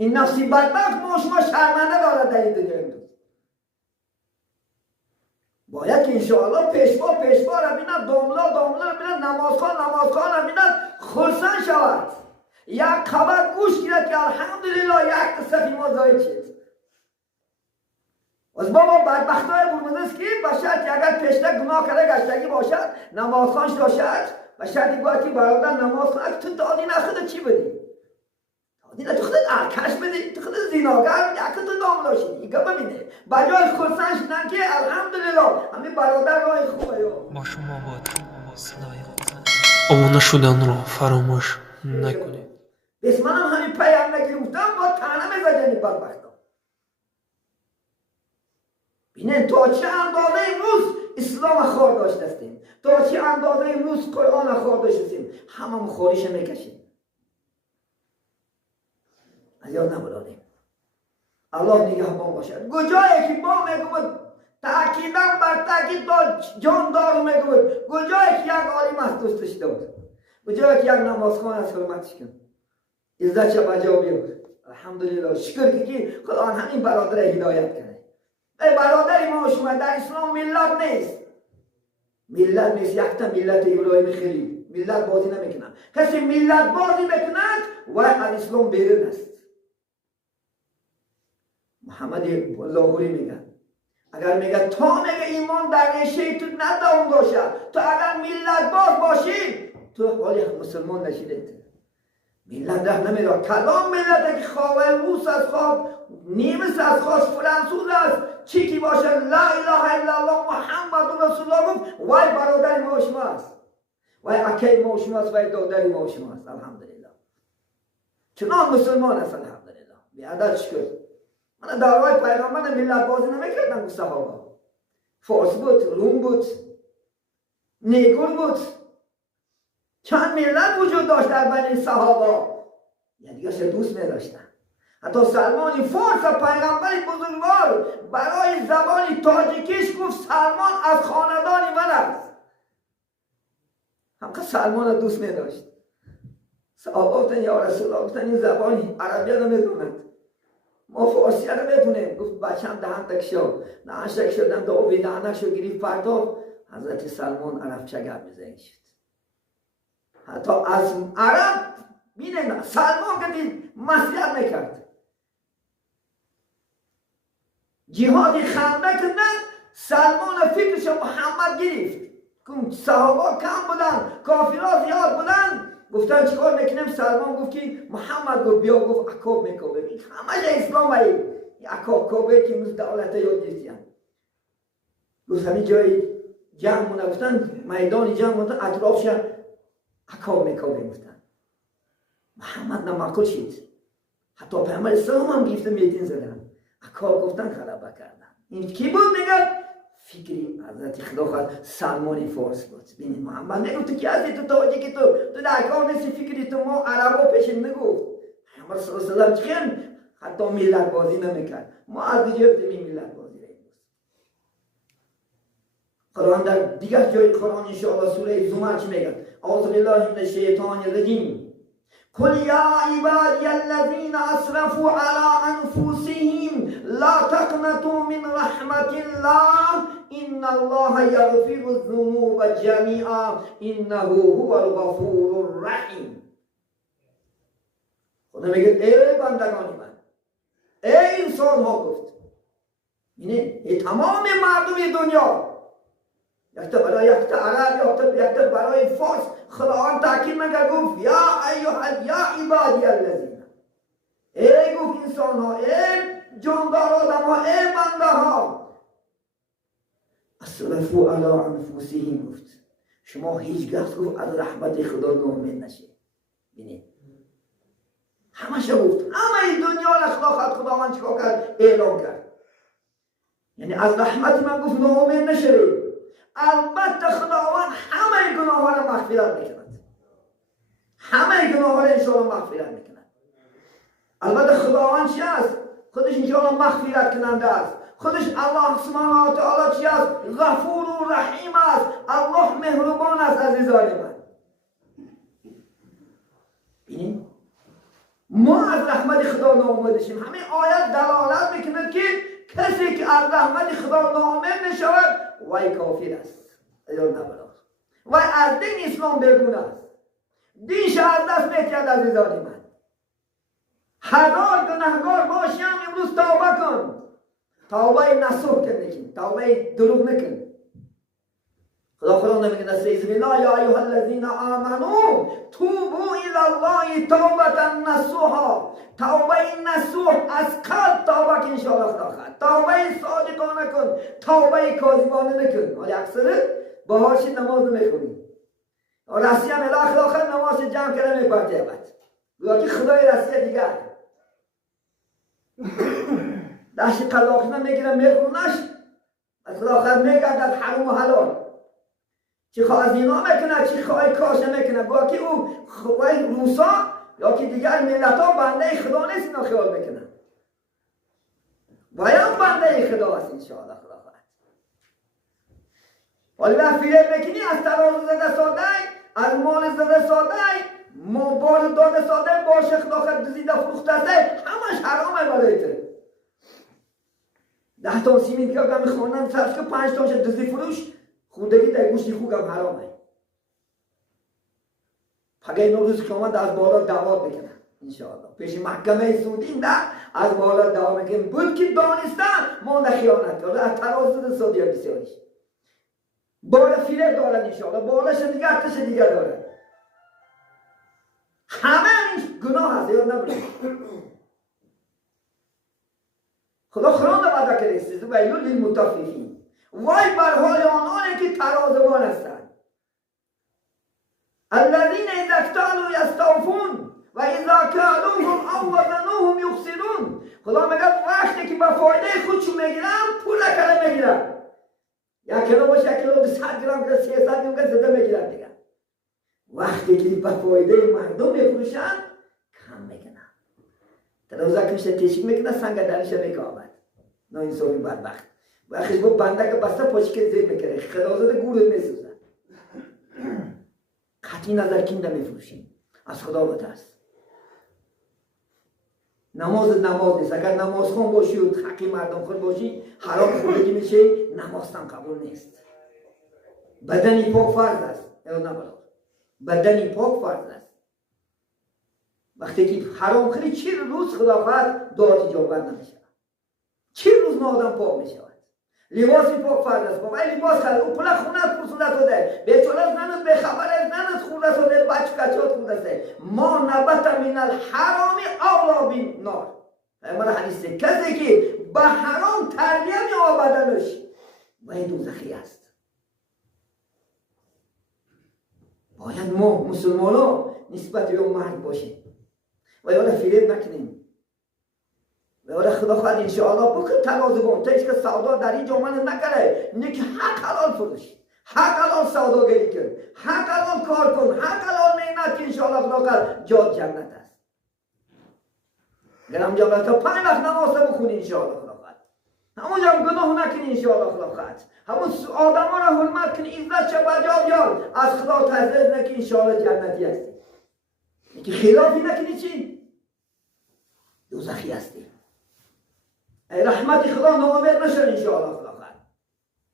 این نفسی بدبخت ما شما شرمنده دارد در این دنیا امروز. باید که انشاءالله پیشوا را بیند، داملا را بیند، نمازخوان را بیند، خرسند شود. یک خبر گوش گیرد که الحمدلله یک صفی ما زایی شد. از بابا بدبختای برمزه است که بشرط اگر پیشتر گناه کرده گشتگی باشد، نمازخوانش باشد، بشرطی باید که برادر نماز خواند، تو دادی نخوده چی بدی؟ دادی نه تو خودت ارکش بدی، تو خودت زیناگر یک تو داملا شدی. ایگه ببینه بجای خرسند شدن که الحمدلله همین برادر راه خوبه. با شما باد صدای خدا. آمانه شدن را فراموش نکنید. بس منم همین پیام نگیرفتم با تنه میزدنی بدبختم. بینن تا چه اندازه امروز اسلام خوار داشته هستیم، تا چه اندازه امروز قرآن خوار داشته هستیم، همه خواریش میکشیم. از یاد نبرانیم. الله نگهبان باشد. کجایی که با میگوید تأکیداً بر تأکید تا جان دارو میگوید، کجایی که یک عالم است دوستش دار، کجایی که یک نمازخوان است حرمتش کن، عزت چه بجا بیار. الحمدلله شکر که قرآن همین برادر هدایت کرده. ای برادر ما شما در اسلام ملت نیست، ملت نیست. یک تا ملت ابراهیم خلیل ملت بازی نمیکنند. کسی ملت بازی میکند و از اسلام بیرون است. محمد لاهوری میگه اگر میگه تا میگه ایمان در ریشه تو نداوم داشت، تو اگر ملت باز باشی تو حال یک مسلمان نشیدید. ملت ده نمیداد کلام ملت که خواهر روس از خواب نیمس از خواست فرانسوز است چی که باشه لا اله الا الله محمد رسول الله گفت وای برادر ما شما است، وای اکی ما شما است، وای دادر ما شما است. الحمدلله چنان مسلمان است. الحمدلله بیادت شکر. من دعوای پیغمبر ملت بازی نمیکردم که صحابه فارس بود، روم بود، نیگر بود، چند ملت وجود داشت در بین صحابه. یا دیگه دوست می داشتن. حتی سلمان فارس پیغمبر بزرگوار برای زبان تاجیکیش گفت سلمان از خاندان من است. همه سلمان دوست می داشت. صحابه گفتن یا رسول الله، گفتن این زبان عربی نمیدوند، ما فارسی رو میدونیم. گفت بچم دهن تکشو دهنش شدم دعوی دهنشو گریف پرداخت. حضرت سلمان عربچه گپ میزنی شد. حتی از عرب بینه سلمان که مسیحیت میکرد جهاد خندق نه، سلمان فکرش محمد گرفت. صحابه کم بودن، کافرها زیاد بودن، گفتن چیکار میکنیم؟ سلمان گفت که محمد گفت بیا، گفت عقاب میکوبه. همه اسلام هایی عقاب کوبه که مثل دولت یاد گرفتیم. گفت همین جای جنگ مونه، گفتن میدان جنگ مونه اطرافش عقاب میکوبه. گفتن محمد نمکل شد. حتی پیامبر اسلام هم گرفته میتین زدن، عقاب گفتن غلبه کردن. این کی بود؟ میگن فکری حضرت خدا خواهد سلمان فارس بود. ببینید محمد نگفت که از تو توجه که تو در کار نیستی، فکری تو ما عربا پیش نگفت. پیامبر صلی الله علیه و سلم حتی ملت بازی نمیکرد. ما از دیگه این ملت بازی ریم. قرآن در دیگر جای قرآن ان شاء الله سوره زمر چی میگه؟ اعوذ بالله من الشیطان الرجیم. قل یا عبادی الذین اسرفوا علی انفسهم لا تقنطوا من رحمت الله ان الله یغفر الذنوب جمیعا انه هو الغفور الرحیم. خدا میگه ای بندگان من، ای انسان ها، گفت اینه تمام مردم دنیا، یکتا برای یکتا عرب، یکتا برای فارس، خداوند تاکید میگه گفت یا ایها یا عبادی الذین، ای گفت انسان ها، ای جاندار آدم ها، ای بنده ها، اسرفوا علی انفسهم، گفت شما هیچ گفت گفت از رحمت خدا ناامید نشید. ببینید همه گفت، همه دنیا خداوند چیکار کرد؟ اعلام کرد. یعنی از رحمت من گفت ناامید نشید. البته خداوند همه گناه ها را مغفرت میکند، همه گناه ها را انشاءالله مغفرت میکند. البته خداوند چی است؟ خودش انشاءالله مغفرت کننده است. خودش الله سبحانه و تعالی چی است؟ غفور و رحیم است. الله مهربان است عزیزان من. ببینید ما از رحمت خدا ناامید شیم. همین آیت دلالت میکنه که کسی که از رحمت خدا ناامید نشود وای کافر است وای از دین اسلام بیرون است. دینش از دست میتید. عزیزان من هزار گناهکار باشیم امروز توبه کن. توبه نصوح کن. توبه دروغ نکن. خدا نمیگه نستعیذ بالله یا ایها الذین آمنو توبوا الی الله توبة نصوحا. توبه نصوح از قلب توبه کن ان شاء الله. خدا خواهد توبه صادقانه کن. توبه کاذبانه نکن. ولی اکثر باهاش نماز نمیخونی. راستی هم الی آخر نماز جمع کرده میپرده بعد گویا که خدای راستی دیگر داشت طلاق نمیگیرم میخونش از خدا آخر میگردد حرام و حلال. چی خواه زینا میکنه چی خواه کاش میکنه. گویا که او خواه روسا یا که دیگر ملت ها بنده خدا نیست. اینا خیال میکنه باید بنده خدا است انشاءالله. خدا خواهد ولی به فیلم میکنی از تراز زده ساده از مال زده ساده بال داده ساده باشه. خدا خواهد دزیده فروخته است همش حرامه برایت. 10 تا سیمین که هم میخوانن فرض که 5 تاش دزدی فروش خودگی در گوشتی خوب هم حرامه. فقط این روز که آمد از بالا دعوت بکنن انشاءالله پیش محکمه سعودی نه از بالا دعوت بکنن بود که دانستن مانده خیانت کرده. از تراز زده سعودی هم بسیاریش بالا فیله دارن انشاءالله. بالاش دیگه ارتش دیگه دارن. همه این گناه هست یاد نبرید. خدا خران وعده کرده است ویل للمطففین. وای بر حال آنانی که ترازوان هستند. الذین اذا اکتالوا یستوفون و اذا کالوهم او وزنوهم یخسرون. خدا میگه وقتی که به فایده خودشون میگیرن پول نکرده میگیرن. 1 کیلو باشه 1 کیلو 100 گرم که 300 گرم که زده میگیرن دیگه. وقتی که به فایده مردم میفروشن کم میکنن. تروزا که میشه تشکیل میکنه سنگ درش میکاود. نه انصافی بدبخت. وقتی با بنده که بسته پاچی که زیر میکنه خدا زده گورت میسوزن. قطعی نظر کیم میفروشیم. از خدا بترس. نماز نیست. اگر نماز خون باشی و حقی مردم خود باشی حرام خوردگی میشه نماز هم قبول نیست. بدنی پاک فرض است. بدنی پاک فرض است. وقتی که حرام خوری چه روز خدا خواهد دعات اجابت نمیشه. چه روز آدم پاک میشود. لباسی پاک فرض است. بابا لباس خرید او پول خونه پرسونده شده. بیچاره از ننت به خبر از ننت خورده شده. بچه‌ات خورده شده. ما نبت من الحرام اولا بالنار. امر حدیث کسی که به حرام تربیت می‌یابد بدنش وای دوزخی است. باید ما مسلمانان نسبت به مرد باشیم و یاد فریب نکنیم. و یاد خدا خواهد انشاءالله بکن تنازبان تا که سودا در این جامعه نکره. اینه که حق حلال فروش، حق حلال سوداگری کن، حق حلال کار کن، حق حلال مهنت که انشاءالله خدا خواهد جاد جنت است. اگر همونجا تا 5 وقت نماز بخونی انشاءالله خدا خواهد. همونجا هم گناه نکنی انشاءالله خدا خواهد. همون آدم ها را حرمت کنی، عزت چه بجا بیار، از خدا تحضیل نکنی انشاءالله جنتی هستی. اینکه خلافی نکنی چی؟ دوزخی هستی. ای رحمت خدا ناامید نشد انشاءالله خدا خواهد.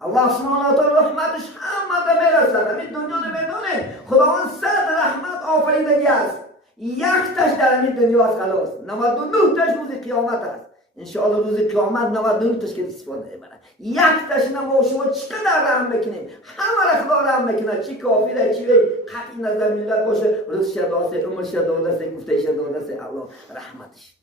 الله سبحانه و تعالی رحمتش همه به میرسد. همین دنیا نمیدونه خداوند 100 رحمت آفریدگی است. 1 تاش در همین دنیا است خلاص. 99 تاش روز قیامت است. انشاءالله روز قیامت 99 تاش که استفاده میبرد. 1 تاش نما شما چقدر رحم میکنیم. همه را خدا رحم میکنه. چی کافره چی قطعی نظر ملت باشه روز شداست عمر شداست گفته شداست الله رحمتش.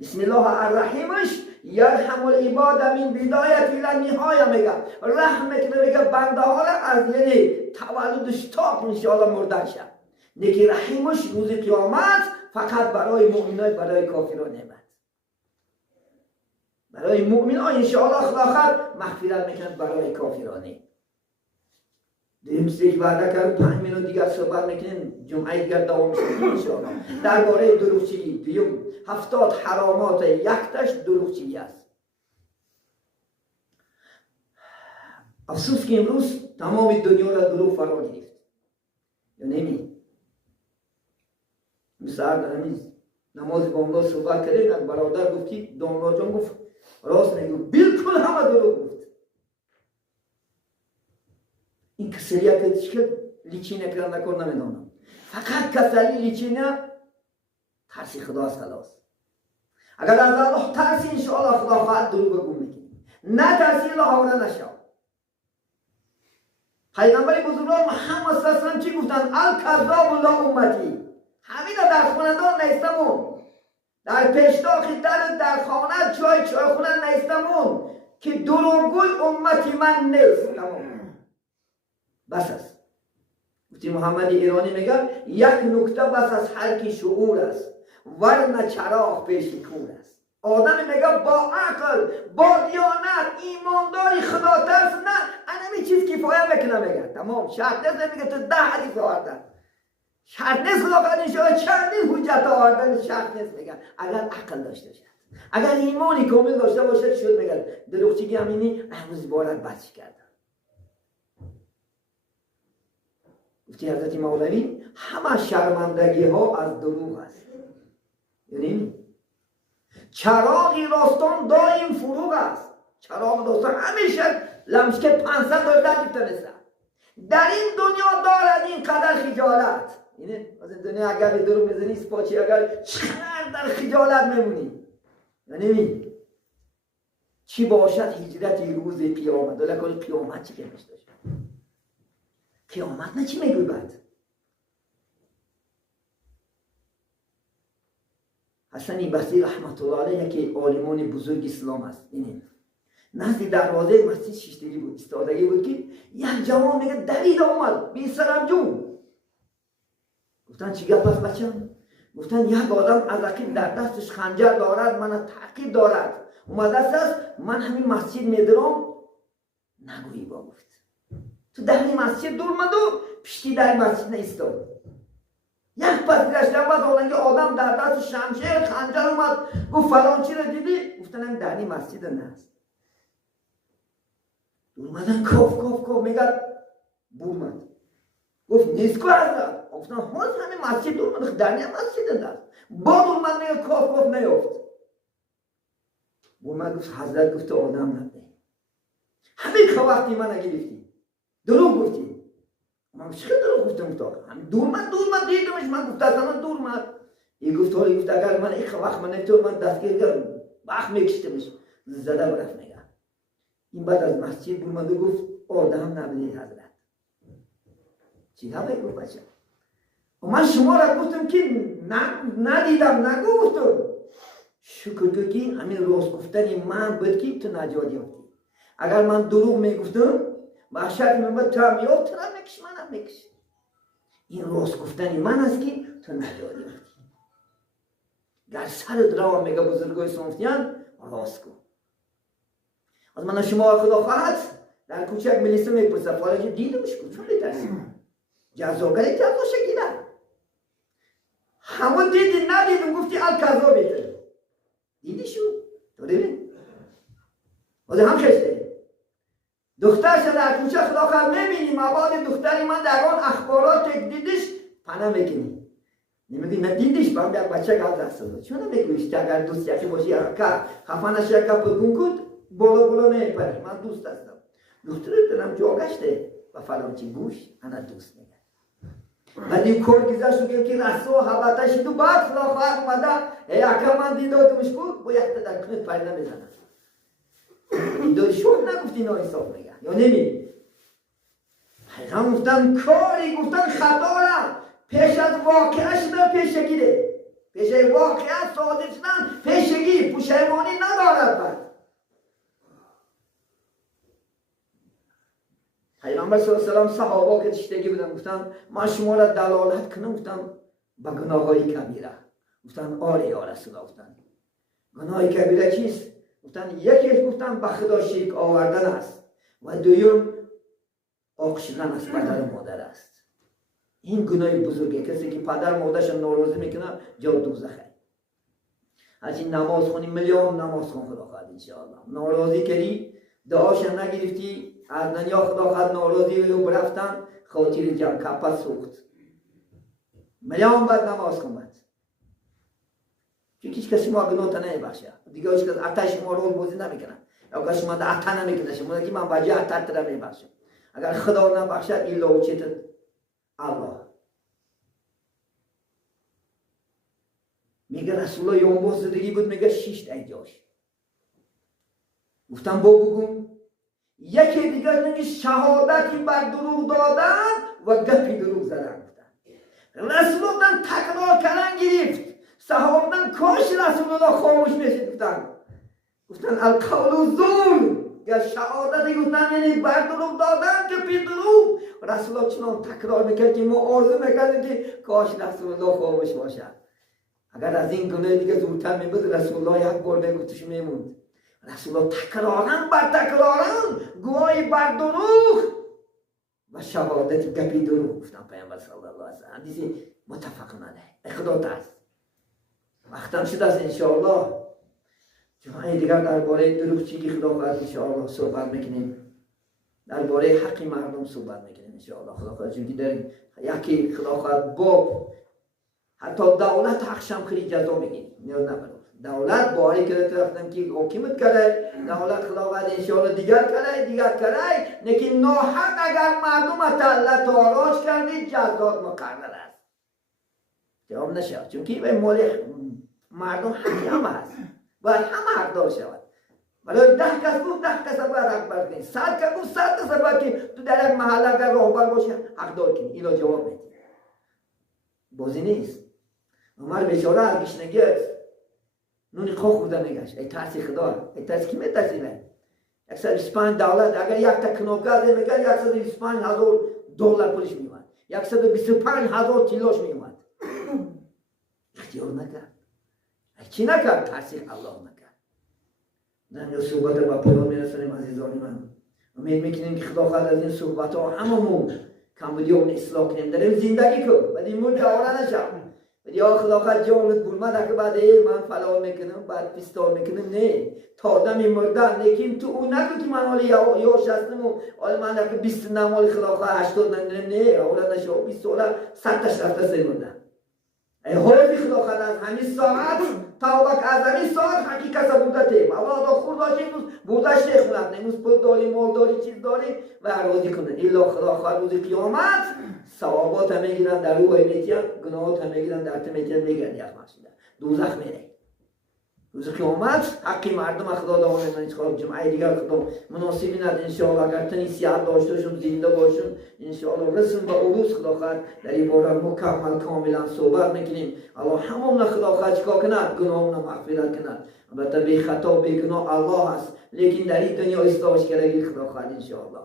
بسم الله الرحیمش یرحم العباد من بدایت الی نهایه میگه. رحم میکنه میگه بنده ها را از یعنی تولدش تا انشاءالله مردن شد. نیکی رحیمش روز قیامت فقط برای مؤمنان برای کافران نمیاد. برای مؤمنان انشاءالله خدا خواهد مغفرت میکنه برای کافران. دیم سیک وعده کرد 5 مینوت دیگر صحبت میکنیم جمعه دیگر دوام میشه انشاءالله. درباره دروغچگی دیوم 70 حرامات 1 تاش دروغچگی است. افسوس که امروز تمام دنیا را دروغ فرا گرفت. یا نمی مثال در همین نماز بامداد صحبت کردیم، برادر گفتی داملا جان گفت راست میگو، بالکل همه دروغ گفت. این کسریت که لیچینه پیدا نکن نمیدانم، فقط کسری لیچینه ترسی خداست خلاص. اگر از الله ترسی انشاءالله خدا خواهد دروغ بگو میکنی، نه ترسی الله آوره نشو. پیغمبر بزرگوار محمد صلی الله علیه و سلم چی گفتن؟ الکذاب لا امتی. همین در خانه‌دار نیستمون، در پیشتاخ در خانه چای خونه نیستمون که دروغگوی امتی من نیست. تمام بس است. گفتی محمد ایرانی میگه یک نکته بس از هر کی شعور است، ورنه چراغ پیش کور است. آدم میگه با عقل، با دیانت، ایمانداری، خدا ترس، نه انمی چیز کفایه میکنه. میگه تمام شرط نیست. میگه تو 10 حدیث آوردن، شرط نیست خدا قد انشاءالله چندین حجت آوردن، شرط نیست. میگه اگر عقل داشته باشد، اگر ایمانی کامل داشته باشد شد. میگه دروغچگی همینی امروز بارد بچ کردن. گفتی حضرت مولوی همه شرمندگی ها از دروغ است. یعنی چراغی راستان دایم فروغ است. چراغ راستان همیشه لمشکه 500 دلار میتونسته. در این دنیا دارد این قدر خجالت. یعنی از این دنیا اگر دروغ میزنی سپاچی، اگر چقدر در خجالت میمونی. یعنی چی باشد هجرت روز قیامت. دوله کنی قیامت چی که میشته شد؟ قیامت نه چی میگوی بعد؟ حسن بصری رحمت الله علیه که عالمان بزرگ اسلام است، اینه نزد دروازه مسجد شیشتگی بود، ایستادگی بود که یک جوان میگه دوید آمد بی سرم جون. گفتن چی گپ است بچم؟ گفتن یک آدم از رقیب در دستش خنجر دارد، من تعقیب دارد، اومده است من همین مسجد میدرم نگویی. با گفت تو در این مسجد دور مدو، پشتی در مسجد نیستاد. یک پس گشته بعد آدم آدم در دست شمشیر خنجر اومد، گفت فلان چی رو دیدی؟ گفتن در این مسجد نست. دور مدن کاف میگه بومد. گفت نیست که حضرت. گفتن هاز همین مسجد دور مدن، در این مسجد نست. با دور مدن میگه کاف نیافت. بومد گفت حضرت گفت آدم نده. همین که وقتی من گرفتی دروغ گفتی. من چه دروغ گفتم تو؟ همین دور من دیدمش. من گفت از من دور من. این گفت حالی گفت اگر من این وقت من تو من دستگیر کردم وقت میکشتمش زده برفت. نگه این بعد از مسجد بومد و گفت آدم نبینی حضرت. چی هم گفت بچه؟ و من شما را گفتم که ندیدم نگفتم. شکر که همین راست گفتنی من بود که تو نجات یافتی. اگر من دروغ میگفتم باشد من تو هم یافت، تو هم میکش، من هم میکش. این راست گفتنی من است که تو نجات یافتی. گر سرت رو میگه بزرگای صوفیان راست کن. از من شما خدا خواهد در کوچک ملیسه میپرسه فالجی دیدمش کن چون میترسی جزاگری جزا شکیده. همون دیدی ندیدم گفتی الکذا بیتر دیدی شو تو ببین از هم خشته دخترش در کوچه خدا خواهد میبینی مباد دختری من در آن اخبارات دیدیش پناه میکنی نمیگی ندیدیش با هم یک بچه گل دست داد چون نمیگویش که اگر دوست یکی باشی خفنش یک کپ گون کد بالا نمیپری من دوست هستم دخترت دارم جا گشته و فلان چی گوش انا دوست میگه ولی کل گذشت و که رسو و حبته شد و بعد خدا خواهد اومده یکم من دیدادمش بود با یک در کنید پریده میزنم دیداد شد نگفتی نایصاف میگه یا نمی پیغام گفتن کاری گفتن خطا را پیش از واقعه شدن پیشگیره پیش واقعه صادق شدن پیشگی پوشیمانی ندارد بعد پیغمبر صلی الله علیه و سلم صحابه که تشتگی بودن گفتن من شما را دلالت کنم گفتم به گناههای کبیره گفتن آره یا رسول الله گفتن گناه کبیره چیست گفتن یکیش گفتن به خدا شرک آوردن است و دویم عاق شدن از پدر و مادر است این گناه بزرگه کسی که پدر مادرش ناراضی میکنه جا دوزخه هرچی نماز خونی میلیون نماز خون خدا خواهد انشاءالله ناراضی کردی دعاش نگرفتی از دنیا خدا خواهد ناراضی و برفتن خاطر جمع کپا سوخت میلیون بعد نماز خون چون هیچ کسی ما گناه تا نمیبخشه دیگه هیچ کس آتش ما رو بازی نمیکنه یا کسی شما در عطا نمیکنه شما که من باجی عطا تر نمیبخشم اگر خدا نبخشد ایلا و چیت الله میگه رسول الله یوم زندگی بود میگه 6 ایجاش گفتم بگم یکی دیگر میگه شهادتی بر دروغ دادن و گپی دروغ زدن رسول الله تکرار کردن گرفت صحابه کاش رسول الله خاموش میشد گفتن القول زور یا شهادت گفتن یعنی بر دروغ دادن که پی دروغ رسول الله چنان تکرار میکرد که ما آرزو میکردیم که کاش رسول الله خاموش باشد اگر از این گناه دیگه زورتر میبود رسول الله یک بار بگفتش میموند رسول الله تکرارن بر تکرارن گواهی بر دروغ و شهادت گپی دروغ گفتن پیامبر صلی الله علیه و سلم حدیث متفق علیه اخلاط است وقتم شده است انشاءالله جمعه دیگر درباره دروغچگی خدا خواهد انشاءالله صحبت میکنیم درباره حق مردم صحبت میکنیم انشاءالله خدا خواهد چون که در یکی خدا خواهد باب حتی دولت حقشم خیلی جزا میگیم نیاز نبرد دولت باری که رفتم که حکومت کرده دولت خداوند انشاءالله دیگر کرده لیکن ناحق اگر مردم تله تاراج کردید جزات مقرر است جواب نشد چون که به مال مردم حقی هم هست باید همه حقدار شود ولی 10 کس گفت 10 کس باید حق برکنید 100 کس گفت 100 کس باید که تو در یک محله اگر راهبر باشه حقدار کنید اینا جواب میدید بازی نیست عمر بیچاره از گشنگی نونی خواه خورده میگشت ای ترسی خدا ای ترسی کی میترسی نه 125 دولت اگر یک تا کنوکازه میکرد 125,000 دلار پولش میومد 125,000 کیلوش میومد اختیار نکرد چی نکرد ترسی الله نکرد نه صحبت با پیام میرسونیم عزیزان من امید میکنیم که خدا خواهد از این صحبت ها هممون کمبودیون اصلاح کنیم داریم زندگی کن ولی مرد آوره نشم یا خدا خواهد جانت بولمد که بعد من فلا میکنم بعد پیستار میکنم نه تا دم مردن لیکن تو اون نگو که من حالی یا شستم و حالی من که 20 نمالی خدا خواهد 80 نمیدونم نه اولا نشو 20 ساله 100 تاش رفته سیموندن ای حالی خدا خواهد از همین ساعت تا وقت از همین ساعت حقیقت بودتیم اولا دا خور داشتیم بودش نخونند نموز پول داری مال داری چیز داری و عراضی کنن ایلا خدا خواهد روز قیامت ثوابات هم میگیرن در روح میتیان گناهات هم میگیرن در تمیتیان میگیرن یک مقصوده دوزخ میره روز قیامت حقی مردم خدا داوام من خدا جمعه دیگر خدا مناسبی ند انشاءالله اگر تنی سیاه داشته شد زنده باشون انشاءالله رسم به عروس خدا خواهد در این باره مکمل کاملا صحبت میکنیم الله همون خدا خواهد چکا کند گناهون مغفرت کند البته بی خطا بی گناه الله هست لیکن در این دنیا اصلاحش کردگی خدا خواهد انشاءالله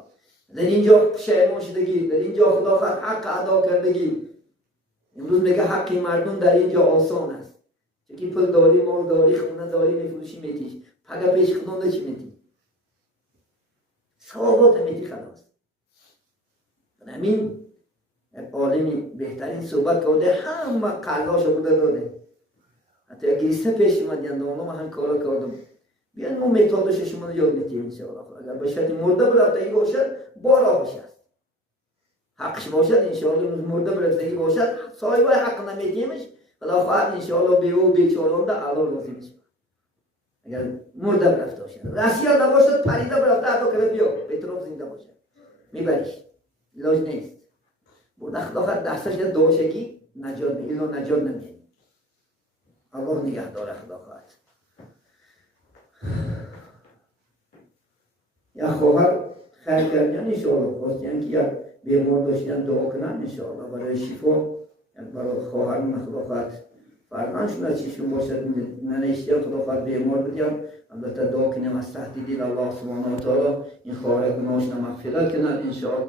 در اینجا پشیمان شدگی در اینجا خدا خواهد حق ادا کردگی امروز میگه حقی مردم در اینجا آسان است چون پول داری مال داری خونه داری میفروشی میتیش پگه پیش خدانده چی میتی ثوابات میتی خلاص همین عالمی بهترین صحبت کرده همه قلاشو بوده داده حتی اگه سه پیش اومدین دانم هم کارا کردم بیان ما میتادش شما رو یاد میتیم انشاءالله اگر باشد مرده برفتگی باشد بارا باشد حقش باشد انشاءالله مرده برفتگی باشد صاحب حق نمیتیمش خدا خواهد انشاءالله به او بیچاران ده الله راضی میشه اگر مرده برفته باشد رسیه نباشد پریده برفته حتی که بیا بهترام زنده باشد میبریش علاج نیست برده خدا خواهد دستش دوشگی نجات میگه نجات نمیگه الله نگه داره خدا خواهد یا خواهر خیر کردن انشاءالله خواستیم که یک بیمار داشتن دعا کنن انشاءالله برای شفا برای خواهرم خدا خواهد فرمانشون از چیشون باشد ننشتیم خدا خواهد بیمار بدیم البته دعا کنیم از تحت دل الله سبحانه و تعالی این خواهر گناهش مغفرت کنن انشاءالله